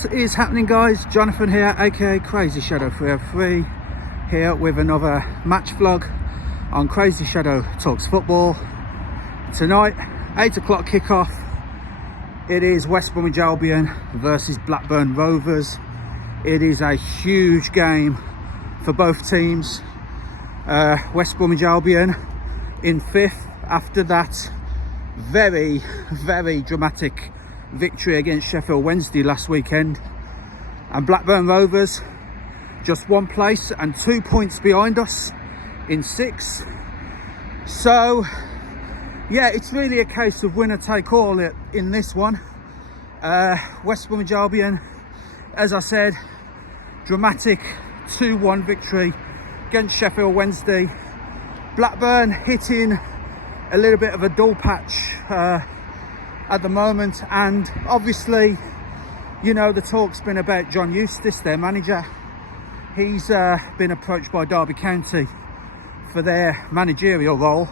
What is happening, guys? Jonathan here, aka CrazyShadow 303, here with another match vlog on CrazyShadow Talks Football. Tonight, 8 o'clock kickoff. It is West Bromwich Albion versus Blackburn Rovers. It is a huge game for both teams. West Bromwich Albion in 5th after that very dramatic victory against Sheffield Wednesday last weekend, and Blackburn Rovers just 1 place and 2 points behind us in 6th. So yeah, it's really a case of winner take all in this one. West Bromwich Albion, as I said, dramatic 2-1 victory against Sheffield Wednesday. Blackburn hitting a little bit of a dull patch at the moment, and obviously, you know, the talk's been about John Eustace, their manager. He's been approached by Derby County for their managerial role,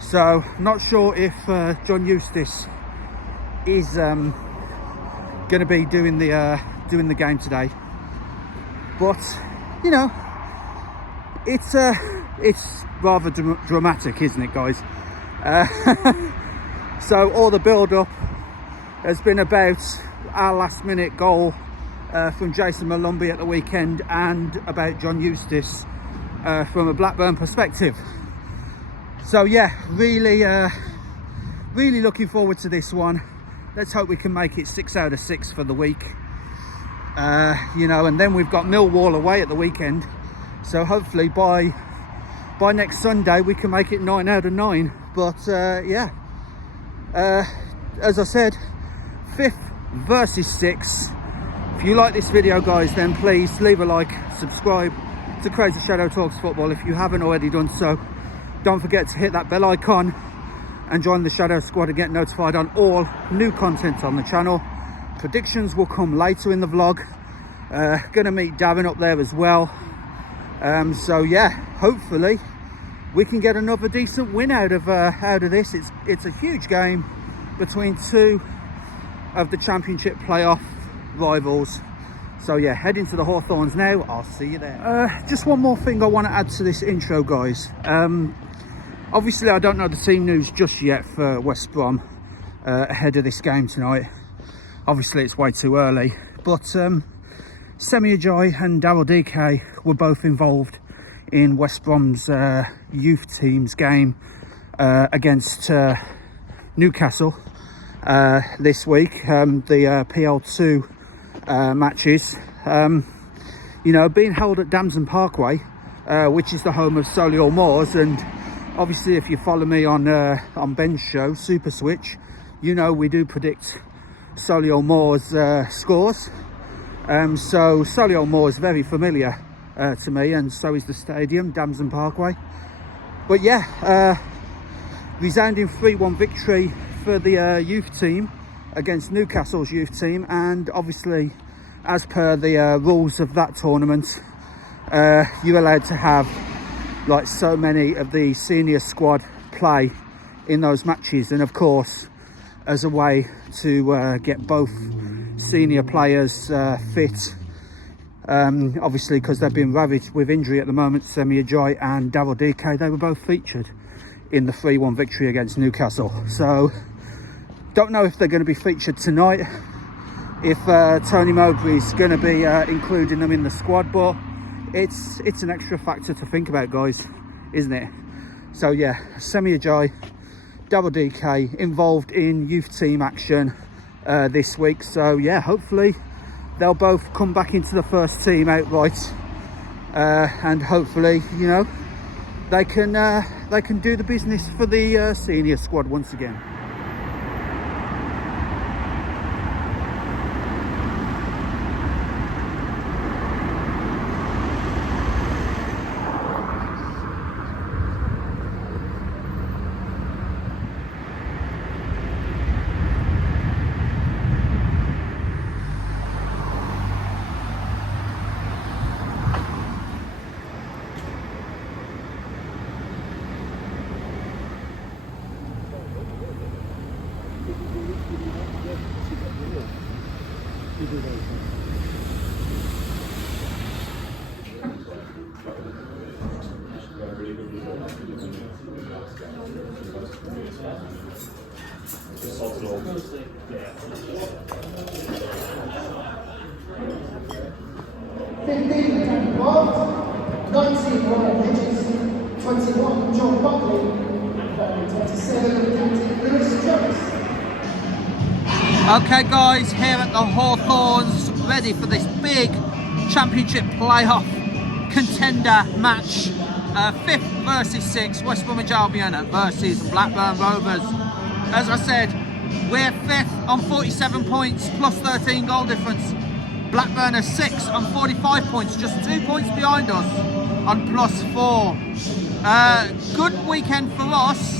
so not sure if John Eustace is going to be doing the game today. But you know, it's rather dramatic, isn't it, guys? So all the build-up has been about our last-minute goal from Jason Malumbi at the weekend, and about John Eustace from a Blackburn perspective. So yeah, really looking forward to this one. Let's hope we can make it 6 out of 6 for the week. You know, and then we've got Millwall away at the weekend, so hopefully by next Sunday we can make it 9 out of 9. But yeah, as I said, 5th versus 6th. If you like this video, guys, then please leave a like, subscribe to CrazyShadow Talks Football if you haven't already done so. Don't forget to hit that bell icon and join the Shadow Squad and get notified on all new content on the channel. Predictions will come later in the vlog. Gonna meet Darren up there as well. So yeah, hopefully we can get another decent win out of this. It's a huge game between two of the Championship playoff rivals. So yeah, heading to the Hawthorns now. I'll see you there. Just one more thing I want to add to this intro, guys. Obviously I don't know the team news just yet for West Brom ahead of this game tonight. Obviously it's way too early, but Semi Ajoy and Daryl DK were both involved in West Brom's youth team's game against Newcastle this week, the PL2 matches, you know, being held at Damson Parkway, which is the home of Solihull Moors. And obviously if you follow me on Ben's show Super Switch, you know we do predict Solihull Moors scores. So Solihull Moors is very familiar to me, and so is the stadium, Damson Parkway. But yeah, resounding 3-1 victory for the youth team against Newcastle's youth team. And obviously, as per the rules of that tournament, you're allowed to have like so many of the senior squad play in those matches, and of course as a way to get both senior players fit, obviously because they've been ravaged with injury at the moment. Semi Ajoy and Daryl DK, they were both featured in the 3-1 victory against Newcastle. So don't know if they're going to be featured tonight, if Tony Mowbray's going to be including them in the squad, but it's an extra factor to think about, guys, isn't it? So yeah, Semi Ajoy, Daryl DK involved in youth team action this week. So yeah, hopefully they'll both come back into the first team outright, and hopefully, you know, they can do the business for the senior squad once again. Okay guys, here at the Hawthorns, ready for this big championship playoff contender match. 5th versus 6th, West Bromwich Albion versus Blackburn Rovers. As I said, we're 5th on 47 points plus 13 goal difference. Blackburn are 6th on 45 points, just 2 points behind us on plus 4. Good weekend for us.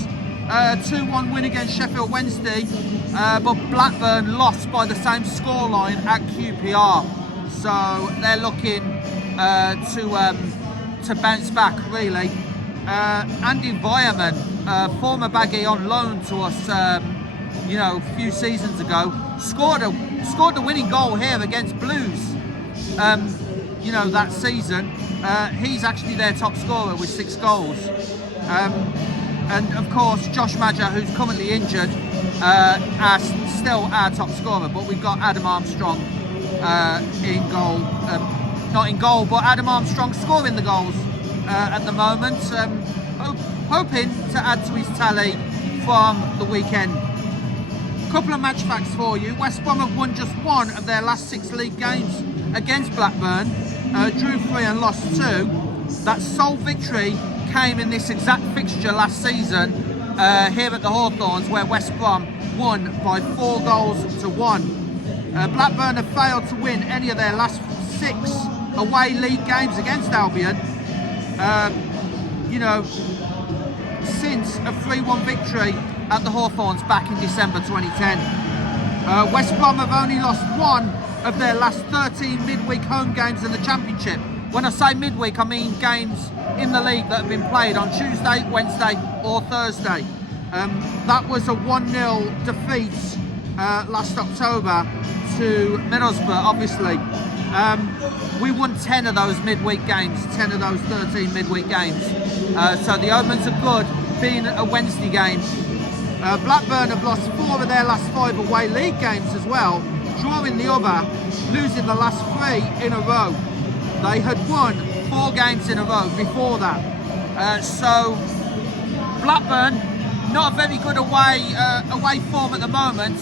2-1 win against Sheffield Wednesday, but Blackburn lost by the same scoreline at QPR, so they're looking to bounce back really. Andy Environment, former Baggie on loan to us, a few seasons ago, scored the winning goal here against Blues. That season, he's actually their top scorer with 6 goals. And of course, Josh Madger, who's currently injured, is still our top scorer. But we've got Adam Armstrong in goal. Not in goal, but Adam Armstrong scoring the goals at the moment. Hoping to add to his tally from the weekend. Couple of match facts for you. West Brom have won just 1 of their last 6 league games against Blackburn. Drew 3 and lost 2. That sole victory came in this exact fixture last season here at the Hawthorns, where West Brom won by 4 goals to 1. Blackburn have failed to win any of their last 6 away league games against Albion, since a 3-1 victory at the Hawthorns back in December 2010. West Brom have only lost 1 of their last 13 midweek home games in the Championship. When I say midweek, I mean games in the league that have been played on Tuesday, Wednesday or Thursday. That was a 1-0 defeat last October to Middlesbrough, obviously. We won 10 of those midweek games, 10 of those 13 midweek games. So the omens are good, being a Wednesday game. Blackburn have lost 4 of their last 5 away league games as well, drawing the other, losing the last 3 in a row. They had won 4 games in a row before that. So Blackburn, not a very good away form at the moment.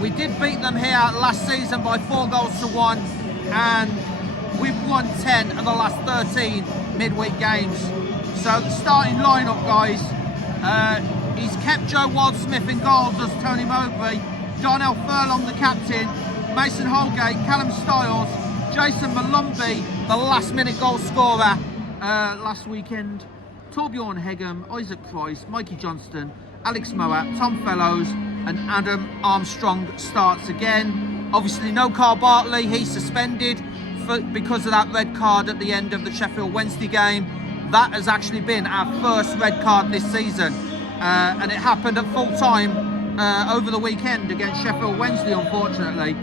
We did beat them here last season by 4 goals to 1, and we've won 10 of the last 13 midweek games. So the starting lineup, guys, he's kept Joe Wildsmith in goal, does Tony Mowbray, Darnell Furlong the captain, Mason Holgate, Callum Stiles, Jason Malumbi, the last-minute goal scorer last weekend, Torbjorn Hegem, Isaac Price, Mikey Johnston, Alex Moat, Tom Fellows, and Adam Armstrong starts again. Obviously, no Carl Bartley, he's suspended because of that red card at the end of the Sheffield Wednesday game. That has actually been our first red card this season, and it happened at full time over the weekend against Sheffield Wednesday, unfortunately.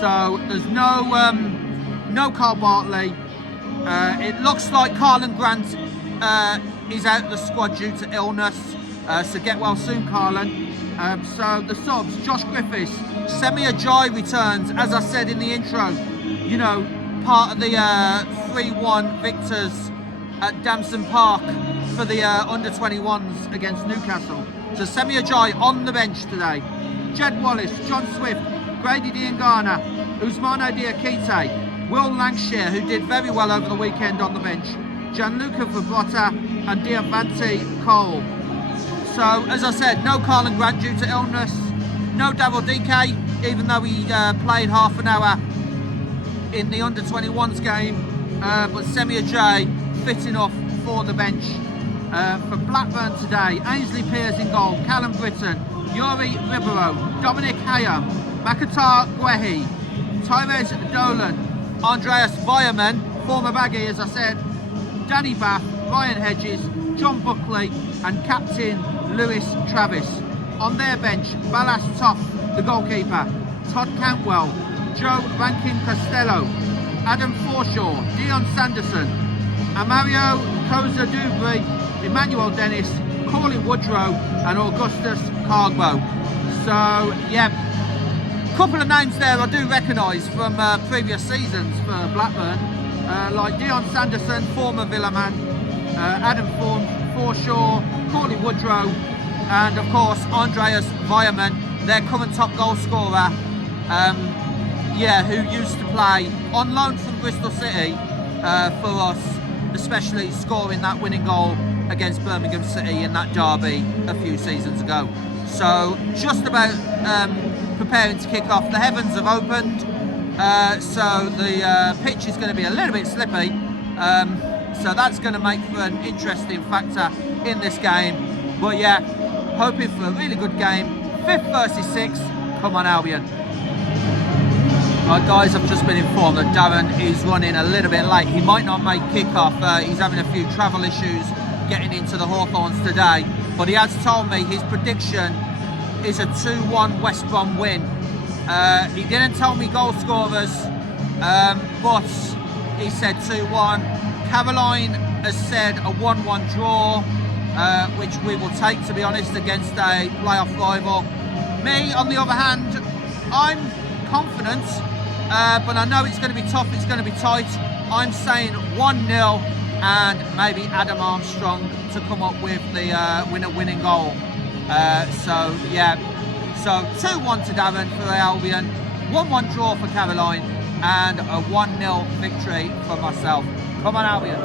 So there's no Carl Bartley. It looks like Carlan Grant is out of the squad due to illness, so get well soon, Carlan. So the subs, Josh Griffiths, Semi Ajayi returns, as I said in the intro, part of the 3-1 victors at Damson Park for the under-21s against Newcastle. So Semi Ajayi on the bench today. Jed Wallace, John Swift, Grady Diangana, Ousmane Diakite, Will Lancashire, who did very well over the weekend on the bench, Gianluca Verbota and Diavante Cole. So, as I said, no Carlan Grant due to illness, no Daryl DK, even though he played half an hour in the under-21s game, but Semi Ajayi fit enough for the bench. For Blackburn today, Ainsley Pears in goal, Callum Britton, Yuri Ribeiro, Dominic Hayam, Makatar Guehi, Tyrese Dolan, Andreas Weierman, former Baggie as I said, Danny Bath, Ryan Hedges, John Buckley and Captain Lewis Travis. On their bench, Ballas Toff, the goalkeeper, Todd Cantwell, Joe Rankin Costello, Adam Forshaw, Dion Sanderson, Amario Koza Dubry, Emmanuel Dennis, Colin Woodrow and Augustus Carbo. So yeah, couple of names there I do recognise from previous seasons for Blackburn, like Dion Sanderson, former Villa man, Adam Forshaw, Colin Woodrow and of course Andreas Weierman, their current top goal scorer, who used to play on loan from Bristol City for us, especially scoring that winning goal against Birmingham City in that derby a few seasons ago. So just about preparing to kick off. The heavens have opened, so the pitch is going to be a little bit slippy, so that's going to make for an interesting factor in this game. But yeah, hoping for a really good game. 5th versus 6th. Come on Albion. Right guys, I've just been informed that Darren is running a little bit late. He might not make kick-off. He's having a few travel issues getting into the Hawthorns today. But he has told me his prediction is a 2-1 West Brom win. He didn't tell me goal scorers, but he said 2-1. Caroline has said a 1-1 draw, which we will take, to be honest, against a playoff rival. Me, on the other hand, I'm confident, but I know it's going to be tough, it's going to be tight. I'm saying 1-0 and maybe Adam Armstrong to come up with the winning goal. So yeah, so 2-1 to Darren for Albion, 1-1 draw for Caroline and a 1-0 victory for myself. Come on Albion.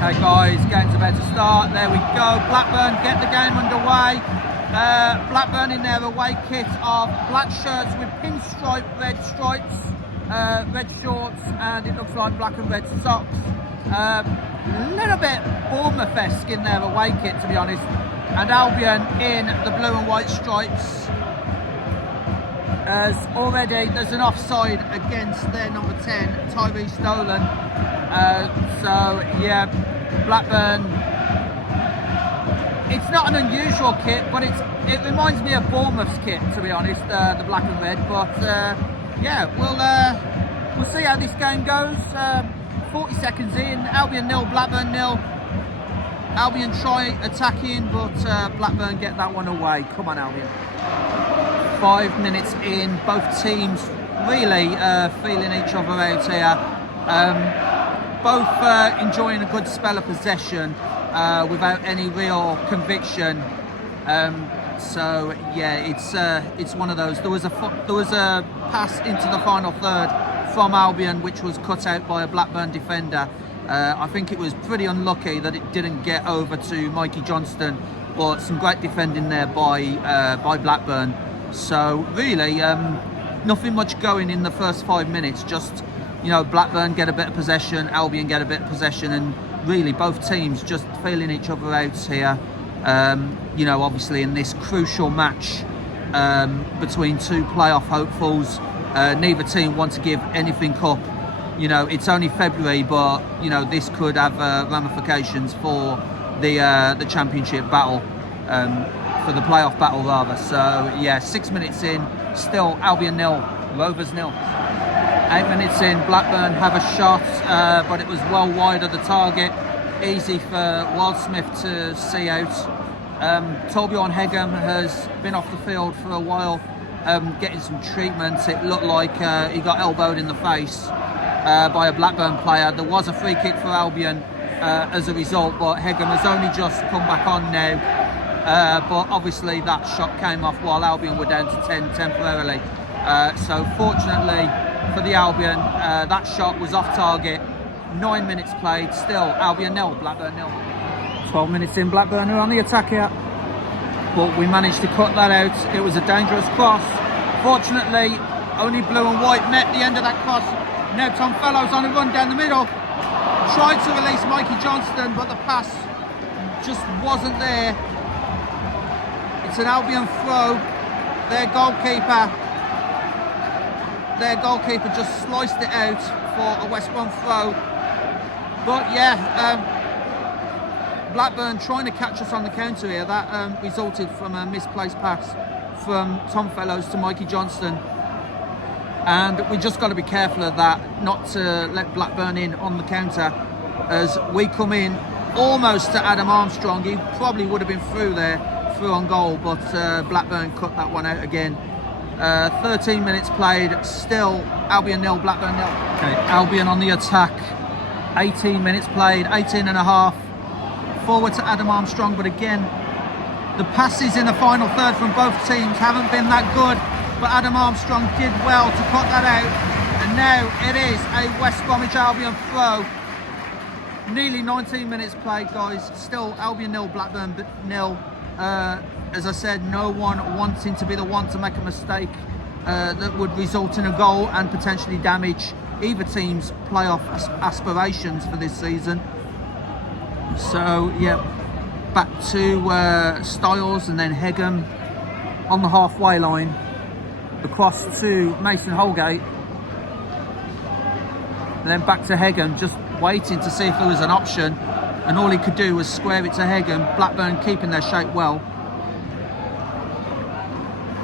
Okay guys, game's about to start. There we go. Blackburn get the game underway. Blackburn in their away kit of black shirts with pinstripe red stripes, red shorts, and it looks like black and red socks. A little bit Bournemouth-esque in their away kit, to be honest. And Albion in the blue and white stripes. As already there's an offside against their number 10, Tyree Stolen. So yeah, Blackburn, it's not an unusual kit, but it reminds me of Bournemouth's kit, to be honest, the black and red. But yeah, we'll see how this game goes. 40 seconds in, Albion 0, Blackburn 0. Albion try attacking, but Blackburn get that one away. Come on Albion. 5 minutes in, both teams really feeling each other out here. Both enjoying a good spell of possession without any real conviction. So yeah, it's one of those. There was a pass into the final third from Albion, which was cut out by a Blackburn defender. I think it was pretty unlucky that it didn't get over to Mikey Johnston, but some great defending there by Blackburn. So really, nothing much going in the first 5 minutes. Just, you know, Blackburn get a bit of possession, Albion get a bit of possession, and really both teams just feeling each other out here. You know, obviously in this crucial match between two playoff hopefuls, neither team want to give anything up. You know, it's only February, but you know this could have ramifications for the championship battle, for the playoff battle rather. So yeah, 6 minutes in, still Albion 0, Rovers 0. 8 minutes in, Blackburn have a shot, but it was well wide of the target. Easy for Wildsmith to see out. Torbjorn Hegem has been off the field for a while, getting some treatment. It looked like he got elbowed in the face by a Blackburn player. There was a free kick for Albion as a result, but Hegem has only just come back on now. But obviously that shot came off while Albion were down to 10 temporarily. So fortunately for the Albion, that shot was off target. 9 minutes played, still Albion 0, Blackburn 0. 12 minutes in, Blackburn are on the attack here, but we managed to cut that out. It was a dangerous cross. Fortunately, only blue and white met the end of that cross. Now Tom Fellows on a run down the middle. Tried to release Mikey Johnston, but the pass just wasn't there. It's an Albion throw. Their goalkeeper just sliced it out for a West Brom throw. But yeah, Blackburn trying to catch us on the counter here. That resulted from a misplaced pass from Tom Fellows to Mikey Johnston. And we just got to be careful of that, not to let Blackburn in on the counter. As we come in almost to Adam Armstrong, he probably would have been through on goal, but Blackburn cut that one out again. 13 minutes played, still Albion 0, Blackburn 0. Okay, Albion on the attack. 18 minutes played, 18 and a half. Forward to Adam Armstrong, but again, the passes in the final third from both teams haven't been that good. But Adam Armstrong did well to cut that out. And now it is a West Bromwich Albion throw. Nearly 19 minutes played, guys. Still Albion 0, Blackburn 0. As I said, no one wanting to be the one to make a mistake that would result in a goal and potentially damage either team's playoff aspirations for this season. So yeah, back to Styles and then Hegem on the halfway line. Across to Mason Holgate. And then back to Hegem, just waiting to see if there was an option. And all he could do was square it to Hegem. Blackburn keeping their shape well.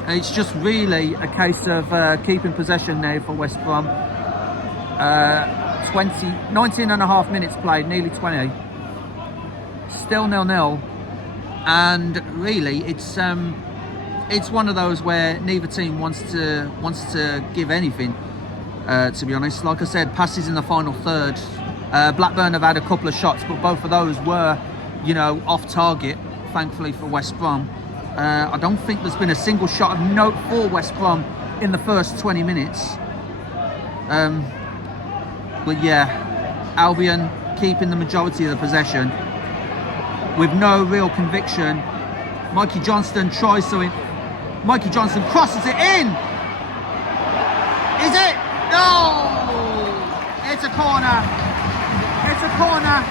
It's just really a case of keeping possession now for West Brom. 19 and a half minutes played, nearly 20. Still 0-0. And really, it's one of those where neither team wants to give anything. To be honest, like I said, passes in the final third. Blackburn have had a couple of shots, but both of those were, off target. Thankfully for West Brom. I don't think there's been a single shot of note for West Brom in the first 20 minutes. But yeah, Albion keeping the majority of the possession with no real conviction. Mikey Johnston tries to. Mikey Johnston crosses it in. Is it? No! It's a corner. It's a corner.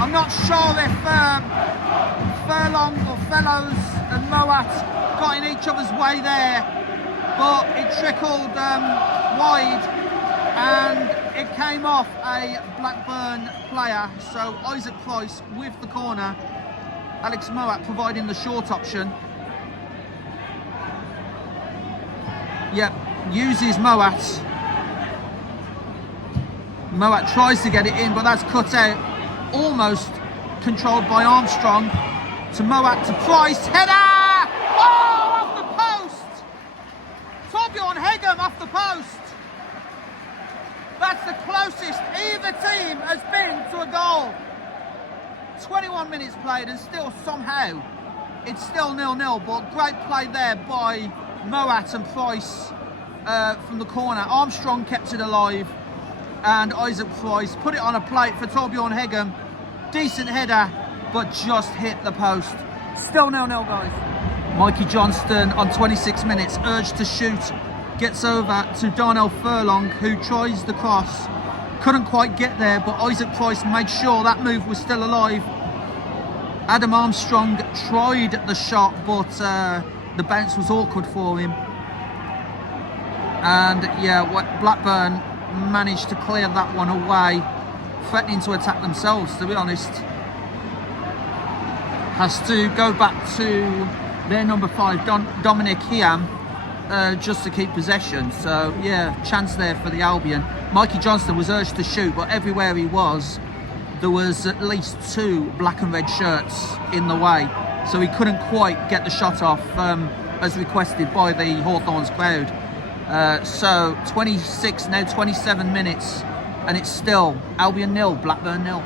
I'm not sure if Furlong or Fellows and Moat got in each other's way there, but it trickled wide and it came off a Blackburn player. So Isaac Price with the corner. Alex Moat providing the short option. Yep, uses Moat. Moat tries to get it in, but that's cut out. Almost controlled by Armstrong. To Moat, to Price. Header! Oh, off the post! Torbjorn Hegem off the post. That's the closest either team has been to a goal. 21 minutes played and still somehow it's still 0-0, but great play there by Moat and Price from the corner. Armstrong kept it alive and Isaac Price put it on a plate for Torbjorn Hegem. Decent header, but just hit the post. Still 0-0, guys. Mikey Johnston on 26 minutes, urged to shoot, gets over to Darnell Furlong, who tries the cross. Couldn't quite get there, but Isaac Price made sure that move was still alive. Adam Armstrong tried the shot, but the bounce was awkward for him. And yeah, Blackburn managed to clear that one away, threatening to attack themselves, to be honest. Has to go back to their number 5, Dominic Hiam, just to keep possession. So yeah, chance there for the Albion. Mikey Johnston was urged to shoot, but everywhere he was, there was at least 2 black and red shirts in the way, so he couldn't quite get the shot off as requested by the Hawthorns crowd. So 26, now 27 minutes, and it's still Albion 0, Blackburn 0.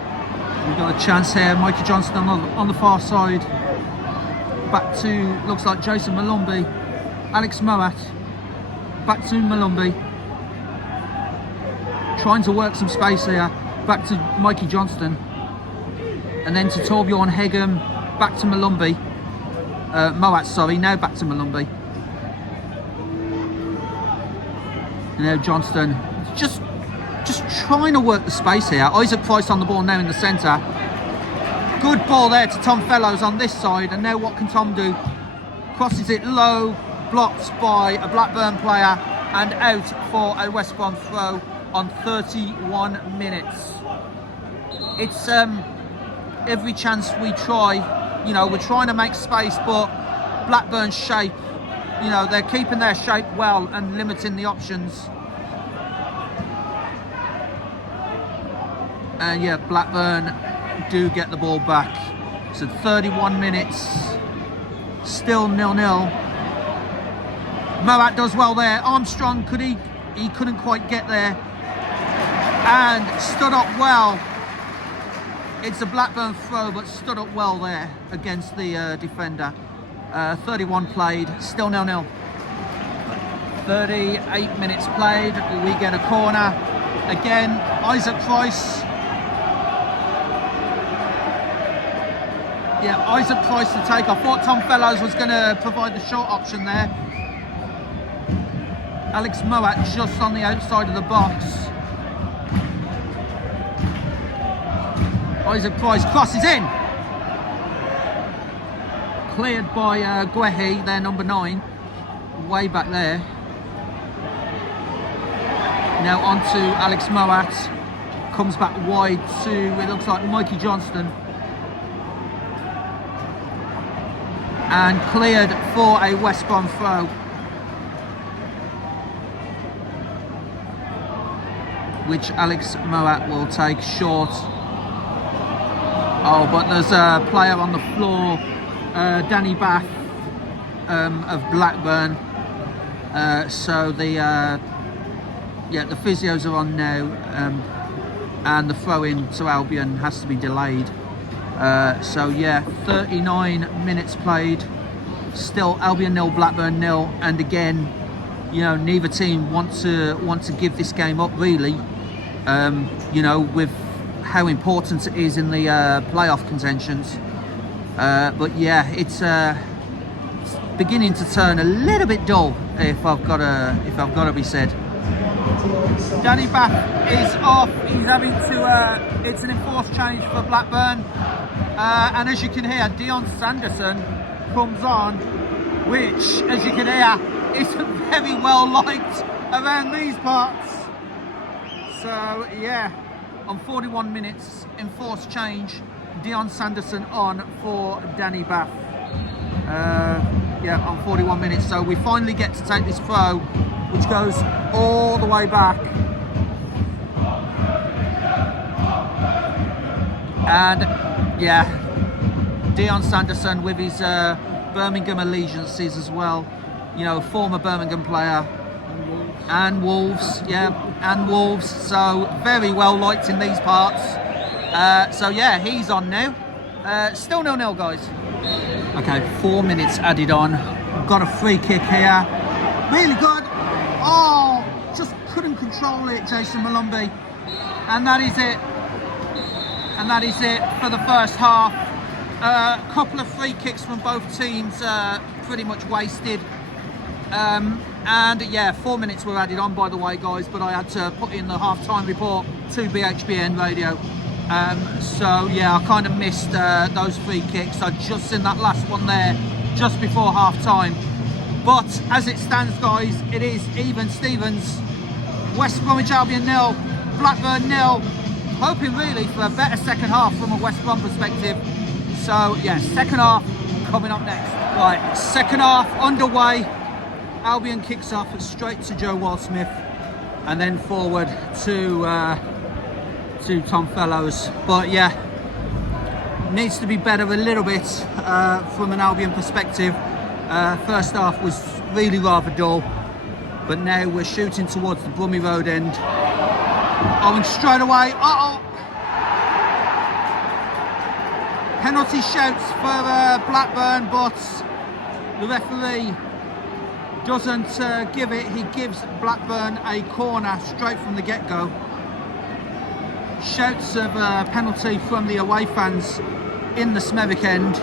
We've got a chance here. Mikey Johnston on the far side. Back to, looks like Jason Malumbi. Alex Moat. Back to Malumbi. Trying to work some space here. Back to Mikey Johnston. And then to Torbjorn Hegem. Back to Malumbi. Moat, sorry. Now back to Malumbi. And now Johnston. Just trying to work the space here. Isaac Price on the ball now in the centre. Good ball there to Tom Fellows on this side. And now what can Tom do? Crosses it low. Blocked by a Blackburn player. And out for a West Brom throw on 31 minutes. It's every chance we try, you know, we're trying to make space, but Blackburn's shape, you know, they're keeping their shape well and limiting the options. And yeah, Blackburn do get the ball back. So 31 minutes, still 0-0. Moat does well there. Armstrong, he couldn't quite get there. And stood up well. It's a Blackburn throw, but stood up well there against the defender. 31 played, still 0-0. 38 minutes played, we get a corner. Again, Isaac Price. Yeah, Isaac Price to take. I thought Tom Fellows was going to provide the short option there. Alex Moat just on the outside of the box. Isaac Price crosses in. Cleared by Guehi, their number 9. Way back there. Now on to Alex Moat. Comes back wide to, it looks like Mikey Johnston. And cleared for a West Brom throw. Which Alex Moat will take short. Oh, but there's a player on the floor, Danny Bath of Blackburn. So the physios are on now, and the throw-in to Albion has to be delayed. So yeah, 39 minutes played. Still Albion 0, Blackburn 0, and again, you know, neither team want to give this game up really. You know, with how important it is in the playoff contentions. But yeah, it's beginning to turn a little bit dull, if I've got to be said. Danny Bath is off. He's having to. It's an enforced change for Blackburn, and as you can hear, Dion Sanderson comes on, which, as you can hear, isn't very well liked around these parts. So yeah, on 41 minutes, enforced change, Dion Sanderson on for Danny Bath. Yeah, on 41 minutes. So we finally get to take this throw, which goes all the way back. And yeah, Dion Sanderson with his Birmingham allegiances as well. You know, former Birmingham player. And Wolves, yeah, and Wolves. So very well liked in these parts. So yeah, he's on now. Still 0-0, guys. Okay, 4 minutes added on. Got a free kick here. Really good. Oh, just couldn't control it, Jason Malumbi. And that is it. And that is it for the first half. A couple of free kicks from both teams, pretty much wasted. And yeah, 4 minutes were added on, by the way, guys, but I had to put in the half-time report to BHBN radio. So yeah, I kind of missed those free kicks. I just seen that last one there just before half-time. But as it stands, guys, it is even Stevens. West Bromwich Albion 0, Blackburn 0. Hoping really for a better second half from a West Brom perspective. So yeah, second half coming up next. Right, second half underway. Albion kicks off straight to Joe Wall-Smith and then forward to Tom Fellows. But yeah, needs to be better a little bit from an Albion perspective. First half was really rather dull, but now we're shooting towards the Brummy Road end. Owing straight away. Penalty shouts for Blackburn, but the referee doesn't give it. He gives Blackburn a corner straight from the get-go. Shouts of penalty from the away fans in the Smethwick end,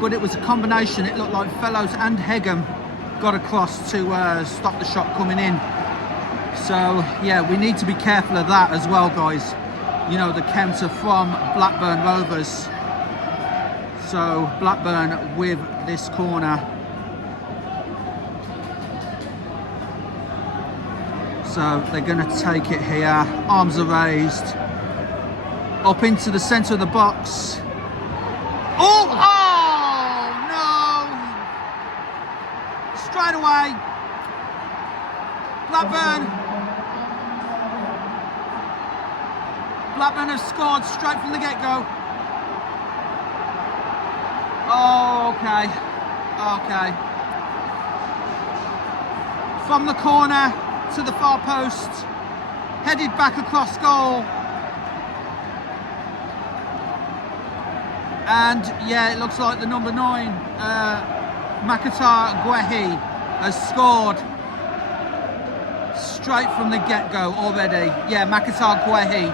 but it was a combination. It looked like Fellows and Hegham got across to stop the shot coming in. So yeah, we need to be careful of that as well, guys. You know, the counter from Blackburn Rovers. So Blackburn with this corner. So they're going to take it here. Arms are raised. Up into the centre of the box. Oh no! Straight away. Blackburn have scored straight from the get-go. Oh, okay. From the corner to the far post, headed back across goal. And yeah, it looks like the number 9, Makatar Guehi, has scored straight from the get-go already. Yeah, Makatar Guehi.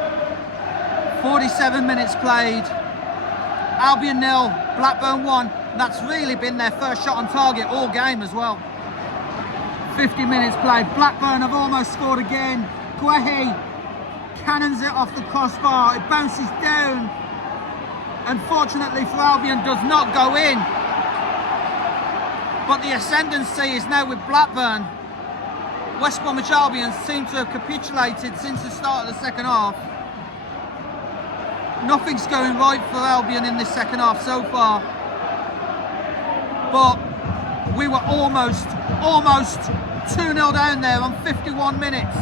47 minutes played. Albion 0, Blackburn 1. That's really been their first shot on target all game as well. 50 minutes played. Blackburn have almost scored again. Guehi cannons it off the crossbar. It bounces down. Unfortunately for Albion, does not go in. But the ascendancy is now with Blackburn. West Bromwich Albion seem to have capitulated since the start of the second half. Nothing's going right for Albion in this second half so far. But we were almost 2-0 down there on 51 minutes.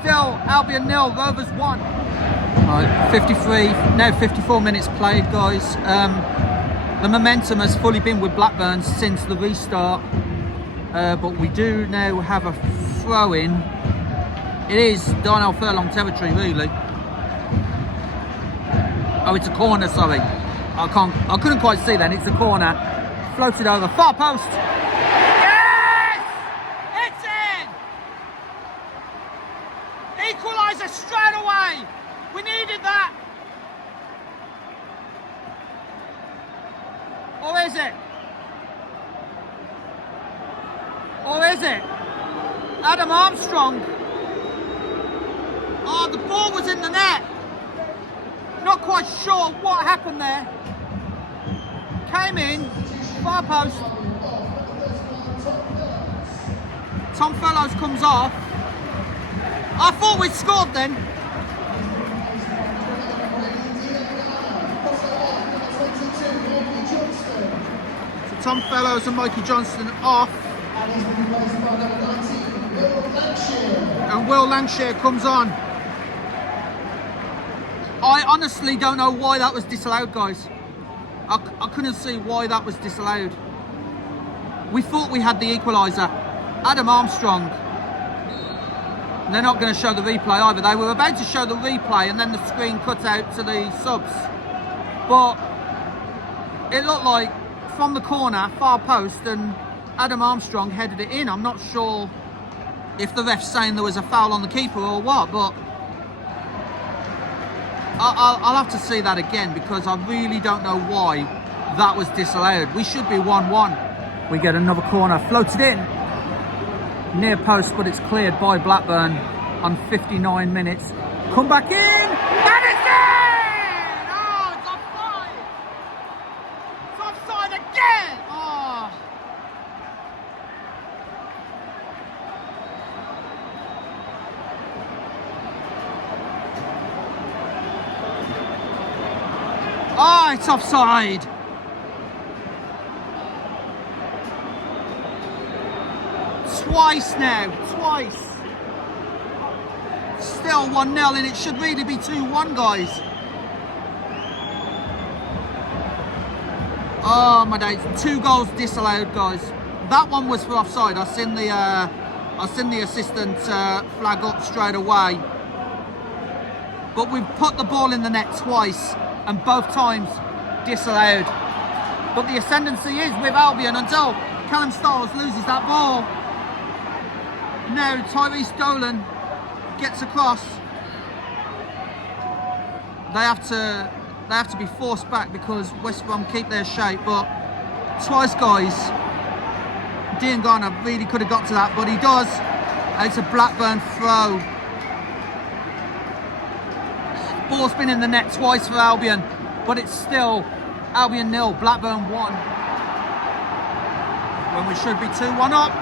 Still Albion 0, Rovers 1. Right, 53, now 54 minutes played, guys. The momentum has fully been with Blackburn since the restart. But we do now have a throw-in. It is Darnell Furlong territory, really. Oh, it's a corner, sorry. I couldn't quite see that. It's a corner. Floated over. Far post. Yes! It's in! Equaliser straight away. We needed that. Or is it? Or is it? Adam Armstrong. Oh, the ball was in the net. Not quite sure what happened there. Came in, far post. Tom Fellows comes off. I thought we'd scored then. So Tom Fellows and Mikey Johnston off. And Will Lancashire comes on. I honestly don't know why that was disallowed, guys. I couldn't see why that was disallowed. We thought we had the equaliser. Adam Armstrong. They're not going to show the replay either. They were about to show the replay and then the screen cut out to the subs. But it looked like from the corner, far post, and Adam Armstrong headed it in. I'm not sure if the ref's saying there was a foul on the keeper or what, but I'll have to see that again because I really don't know why that was disallowed. We should be 1-1. We get another corner floated in. Near post, but it's cleared by Blackburn on 59 minutes. Come back in! And it's in! Oh, it's offside! It's offside again! Oh! Oh, it's offside! twice now, twice. Still 1-0, and it should really be 2-1, guys. Oh my days, 2 goals disallowed, guys. That one was for offside. I seen the assistant flag up straight away. But we've put the ball in the net twice, and both times disallowed. But the ascendancy is with Albion until Callum Styles loses that ball. Now Tyrese Dolan gets across. They have to be forced back because West Brom keep their shape. But twice, guys, Dean Garner really could have got to that, but he does. It's a Blackburn throw. Ball's been in the net twice for Albion, but it's still Albion 0, Blackburn 1. When we should be 2-1 up.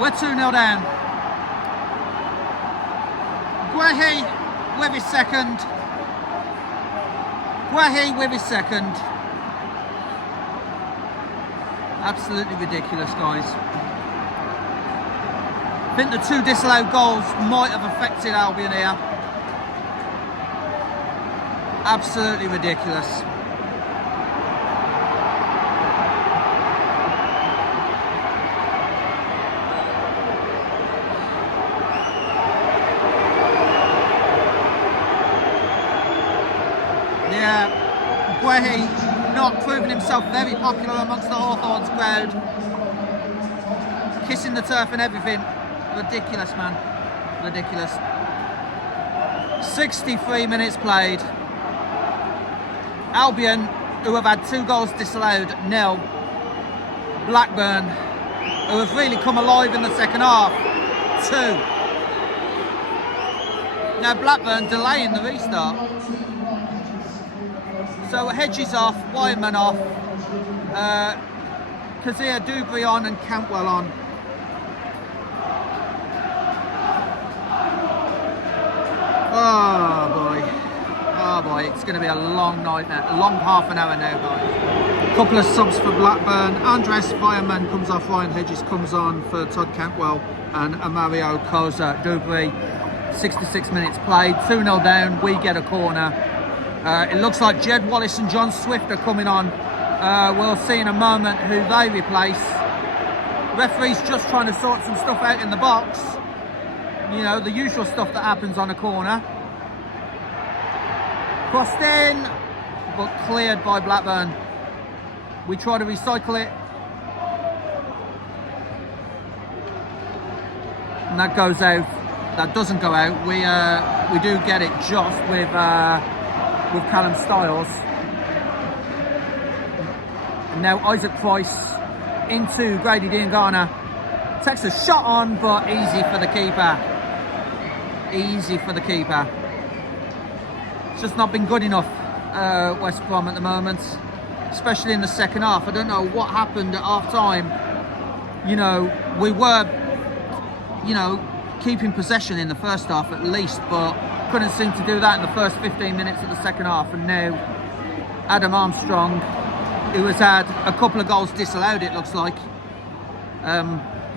We're 2-0 down. Guehi with his second. Guehi with his second. Absolutely ridiculous, guys. I think the 2 disallowed goals might have affected Albion here. Absolutely ridiculous. Yeah, Guehi not proving himself very popular amongst the Hawthorns crowd. Kissing the turf and everything. Ridiculous, man. Ridiculous. 63 minutes played. Albion, who have had 2 goals disallowed, 0. Blackburn, who have really come alive in the second half, 2. Now Blackburn delaying the restart. So Hedges off, Wyman off, Kazir Dubry on and Cantwell on. Oh boy, it's going to be a long night now, a long half an hour now, guys. Couple of subs for Blackburn. Andres Fireman comes off, Ryan Hedges comes on for Todd Cantwell and Mario Koza Dubry. 66 minutes played, 2-0 down, we get a corner. It looks like Jed Wallace and John Swift are coming on. We'll see in a moment who they replace. Referee's just trying to sort some stuff out in the box. You know, the usual stuff that happens on a corner. Crossed in, but cleared by Blackburn. We try to recycle it. And that goes out. That doesn't go out. We do get it just with Callum Styles. And now Isaac Price into Grady Diangana. Takes a shot on, but easy for the keeper. Easy for the keeper. It's just not been good enough, West Brom at the moment, especially in the second half. I don't know what happened at half time. You know, we were, you know, keeping possession in the first half at least, but couldn't seem to do that in the first 15 minutes of the second half. And now Adam Armstrong, who has had a couple of goals disallowed, it looks like,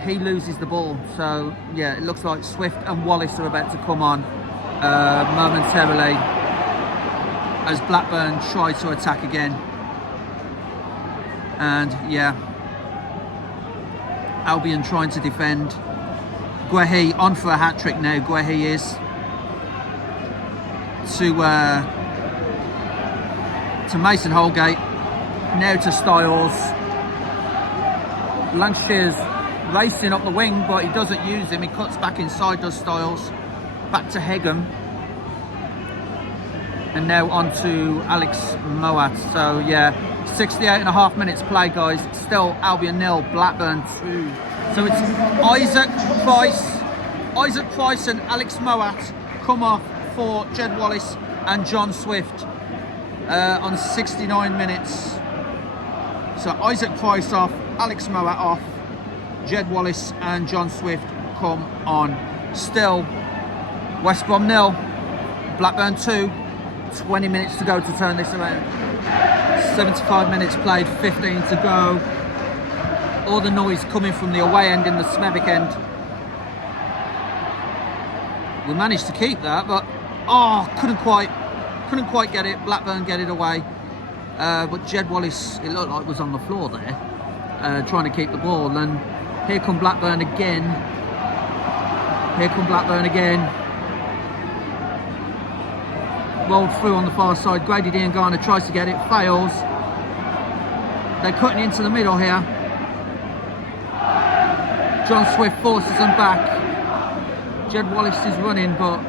he loses the ball. So yeah, it looks like Swift and Wallace are about to come on momentarily as Blackburn try to attack again. And yeah, Albion trying to defend. Guehi on for a hat-trick now. Guehi is to Mason Holgate, now to Styles. Lancashire's racing up the wing, but he doesn't use him. He cuts back inside, does Styles. Back to Hegem. And now on to Alex Moat. So yeah, 68.5 minutes play, guys. Still Albion 0, Blackburn 2. So it's Isaac Price and Alex Moat come off for Jed Wallace and John Swift on 69 minutes. So Isaac Price off, Alex Moat off, Jed Wallace and John Swift come on. Still West Brom 0, Blackburn 2. 20 minutes to go to turn this around. 75 minutes played, 15 to go. all the noise coming from the away end in the Smethwick end. We managed to keep that, but couldn't quite get it. Blackburn get it away, but Jed Wallace, it looked like, was on the floor there, trying to keep the ball. And here come Blackburn again. Rolled through on the far side. Grady Diangana tries to get it, fails. They're cutting into the middle here. John Swift forces them back. Jed Wallace is running, but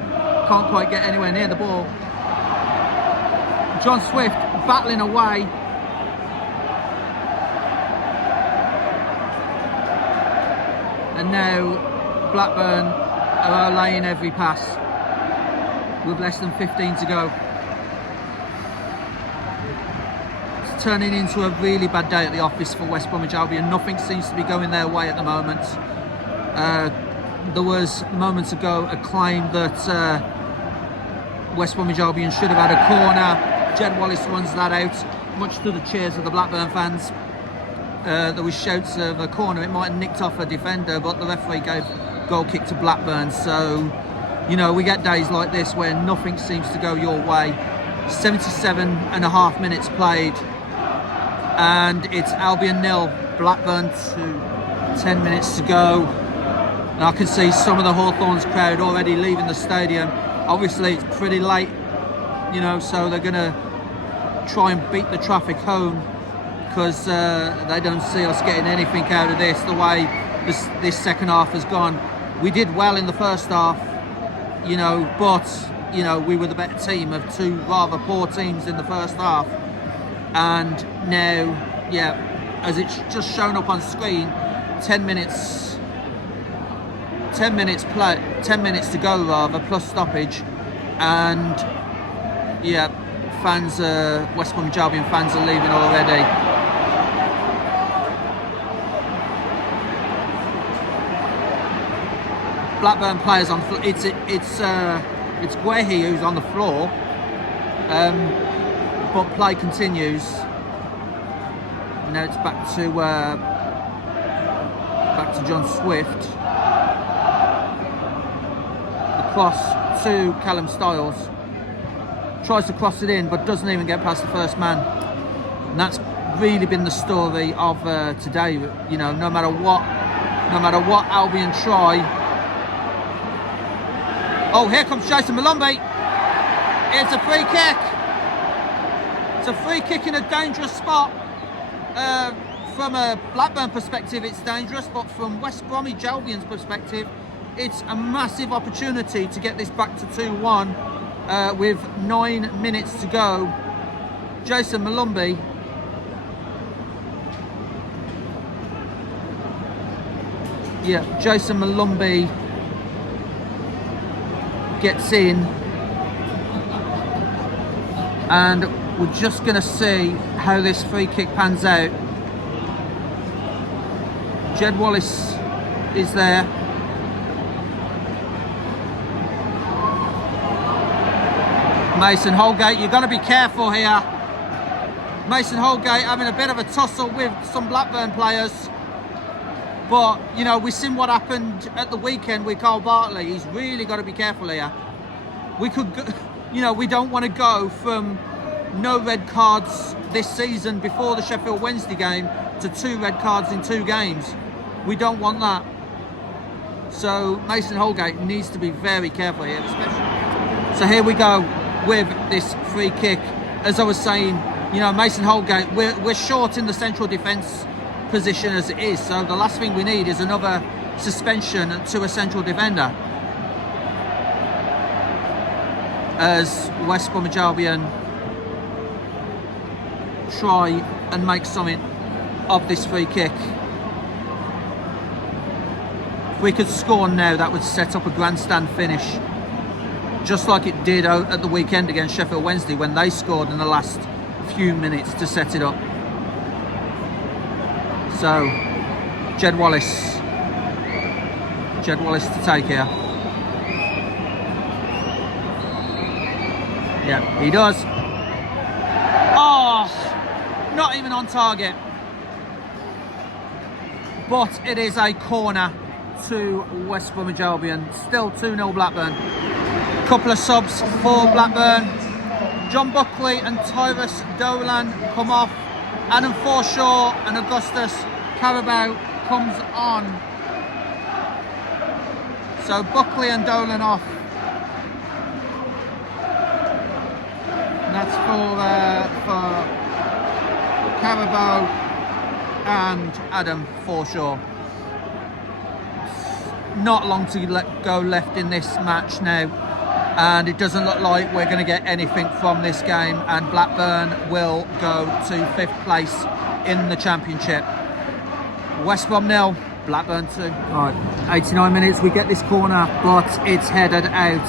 can't quite get anywhere near the ball. John Swift battling away. And now Blackburn are laying every pass with less than 15 to go. It's turning into a really bad day at the office for West Bromwich Albion. Nothing seems to be going their way at the moment. There was moments ago a claim that West Bromwich Albion should have had a corner. Jed Wallace runs that out, much to the cheers of the Blackburn fans. There was shouts of a corner. It might have nicked off a defender, but the referee gave goal kick to Blackburn. So, you know, we get days like this where nothing seems to go your way. 77.5 minutes played, and it's Albion 0, Blackburn 2. 10 minutes to go. And I can see some of the Hawthorns crowd already leaving the stadium. Obviously it's pretty late, you know, so they're going to try and beat the traffic home, because they don't see us getting anything out of this, the way this second half has gone. We did well in the first half, you know, but, you know, we were the better team of two rather poor teams in the first half. And now, yeah, as it's just shown up on screen, 10 minutes to go rather, plus stoppage. And yeah, fans, West Bromwich Albion fans are leaving already. Blackburn players on it's Guehi who's on the floor, but play continues. Now it's back to John Swift. The cross to Callum Stiles. Tries to cross it in, but doesn't even get past the first man. And that's really been the story of today. You know, no matter what Albion try. Oh, here comes Jason Malumbi. It's a free kick. It's a free kick in a dangerous spot. From a Blackburn perspective, it's dangerous, but from West Bromwich Albion's perspective, it's a massive opportunity to get this back to 2-1 with 9 minutes to go. Jason Malumbi. Yeah, Jason Malumbi gets in, and we're just going to see how this free kick pans out. Jed Wallace is there. Mason Holgate, you've got to be careful here. Mason Holgate having a bit of a tussle with some Blackburn players. But, you know, we've seen what happened at the weekend with Carl Bartley. He's really got to be careful here. We could, you know, we don't want to go from no red cards this season before the Sheffield Wednesday game to 2 red cards in 2 games. We don't want that. So Mason Holgate needs to be very careful here, especially. So here we go with this free kick. As I was saying, you know, Mason Holgate, we're short in the central defence position as it is, so the last thing we need is another suspension to a central defender, as West Bromwich Albion try and make something of this free kick. If we could score now, that would set up a grandstand finish, just like it did at the weekend against Sheffield Wednesday when they scored in the last few minutes to set it up. So, Jed Wallace to take here. Yeah, he does. Oh, not even on target. but it is a corner to West Bromwich Albion. Still 2-0 Blackburn. Couple of subs for Blackburn. John Buckley and Tyrus Dolan come off. Adam Forshaw and Augustus Carabao comes on. So Buckley and Dolan off. And that's for Carabao and Adam Forshaw. Not long to go left in this match now, and it doesn't look like we're going to get anything from this game, and Blackburn will go to 5th place in the Championship. West Brom 0, Blackburn 2. Right, 89 minutes, we get this corner, but it's headed out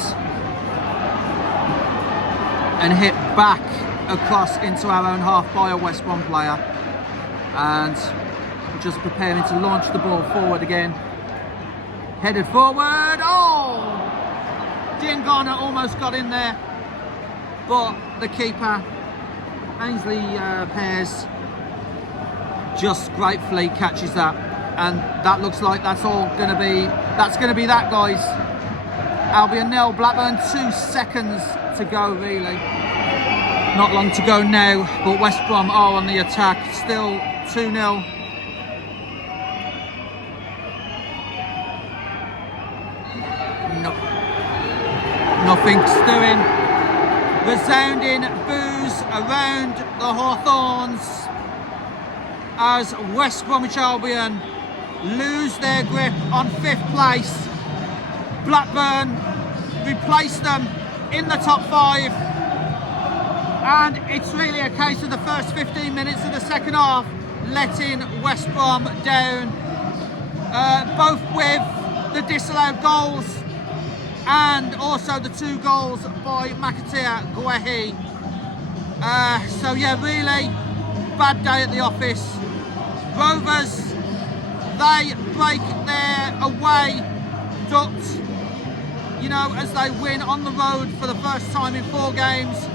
and hit back across into our own half by a West Brom player, and just preparing to launch the ball forward again. Headed forward, oh! Diangana almost got in there, but the keeper, Ainsley Pears, just gratefully catches that, and that looks like that's going to be that, guys. Albion 0, Blackburn 2 seconds to go, really. Not long to go now, but West Brom are on the attack, still 2-0. Nothing's doing. Resounding boos around the Hawthorns as West Bromwich Albion lose their grip on 5th place. Blackburn replace them in the top 5, and it's really a case of the first 15 minutes of the second half letting West Brom down, both with the disallowed goals and also the 2 goals by Makatia Guehi. So yeah, really bad day at the office. Rovers, they break their away duct, you know, as they win on the road for the first time in 4 games.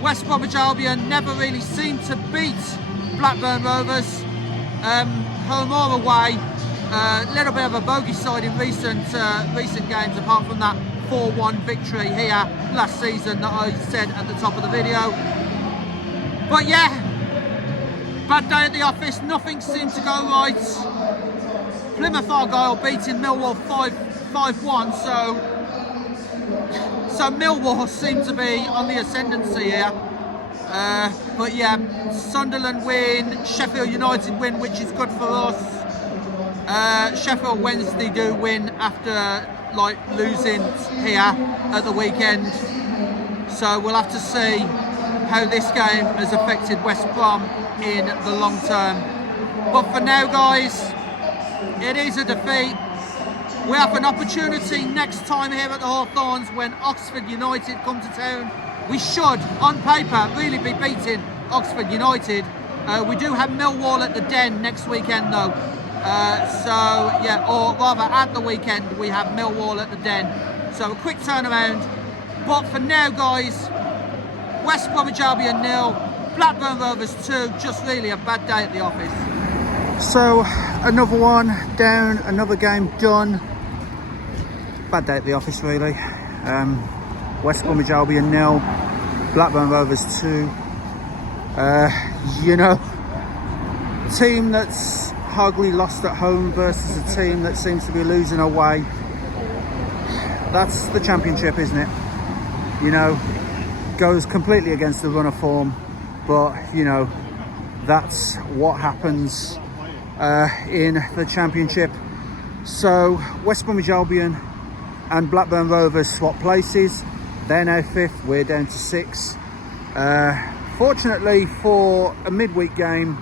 West Bromwich Albion never really seemed to beat Blackburn Rovers, home or away. A little bit of a bogey side in recent games, apart from that 4-1 victory here last season that I said at the top of the video. But yeah, bad day at the office, nothing seemed to go right. Plymouth Argyle beating Millwall 5-1, so Millwall seem to be on the ascendancy here. But yeah, Sunderland win, Sheffield United win, which is good for us. Sheffield Wednesday do win after losing here at the weekend, so we'll have to see how this game has affected West Brom in the long term. But for now, guys, it is a defeat. We have an opportunity next time here at the Hawthorns when Oxford United come to town. We should, on paper, really be beating Oxford United. We do have Millwall at the Den next weekend though. So yeah, or rather at the weekend we have Millwall at the Den, so a quick turnaround. But for now, guys, West Bromwich Albion 0, Blackburn Rovers 2, just really a bad day at the office. So another one down, another game done. Bad day at the office, really. West Bromwich Albion 0, Blackburn Rovers 2. You know, team that's hardly lost at home versus a team that seems to be losing away. That's the Championship, isn't it? You know, goes completely against the run of form, but you know, that's what happens in the Championship. So West Bromwich Albion and Blackburn Rovers swap places. They're now 5th, we're down to 6th. Fortunately for a midweek game,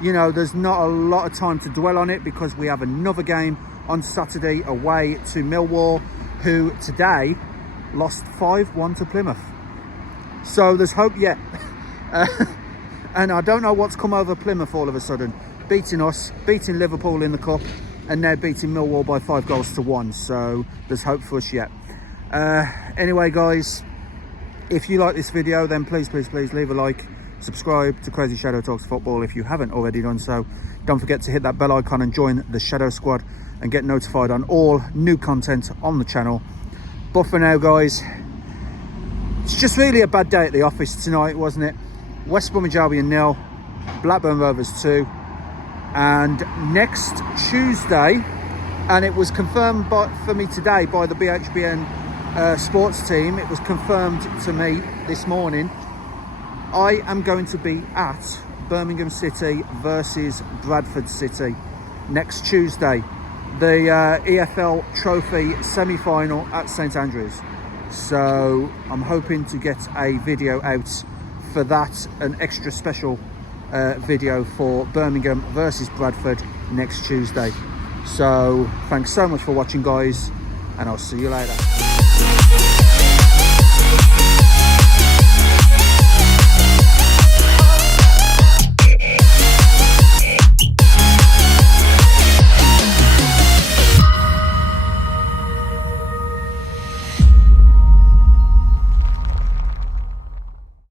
you know, there's not a lot of time to dwell on it because we have another game on Saturday away to Millwall, who today lost 5-1 to Plymouth. So there's hope yet. And I don't know what's come over Plymouth all of a sudden. Beating us, beating Liverpool in the Cup, and now beating Millwall by 5-1. So there's hope for us yet. Anyway, guys, if you like this video, then please leave a like, subscribe to Crazy Shadow Talks Football if you haven't already done so. Don't forget to hit that bell icon and join the Shadow Squad and get notified on all new content on the channel. But for now, guys, it's just really a bad day at the office tonight, wasn't it? West Bromwich Albion 0, Blackburn Rovers 2, and next Tuesday, and it was confirmed for me today by the BHBN sports team, it was confirmed to me this morning, I am going to be at Birmingham City versus Bradford City next Tuesday, the EFL Trophy semi-final at St Andrews. So I'm hoping to get a video out for that, an extra special video for Birmingham versus Bradford next Tuesday. So thanks so much for watching, guys, and I'll see you later.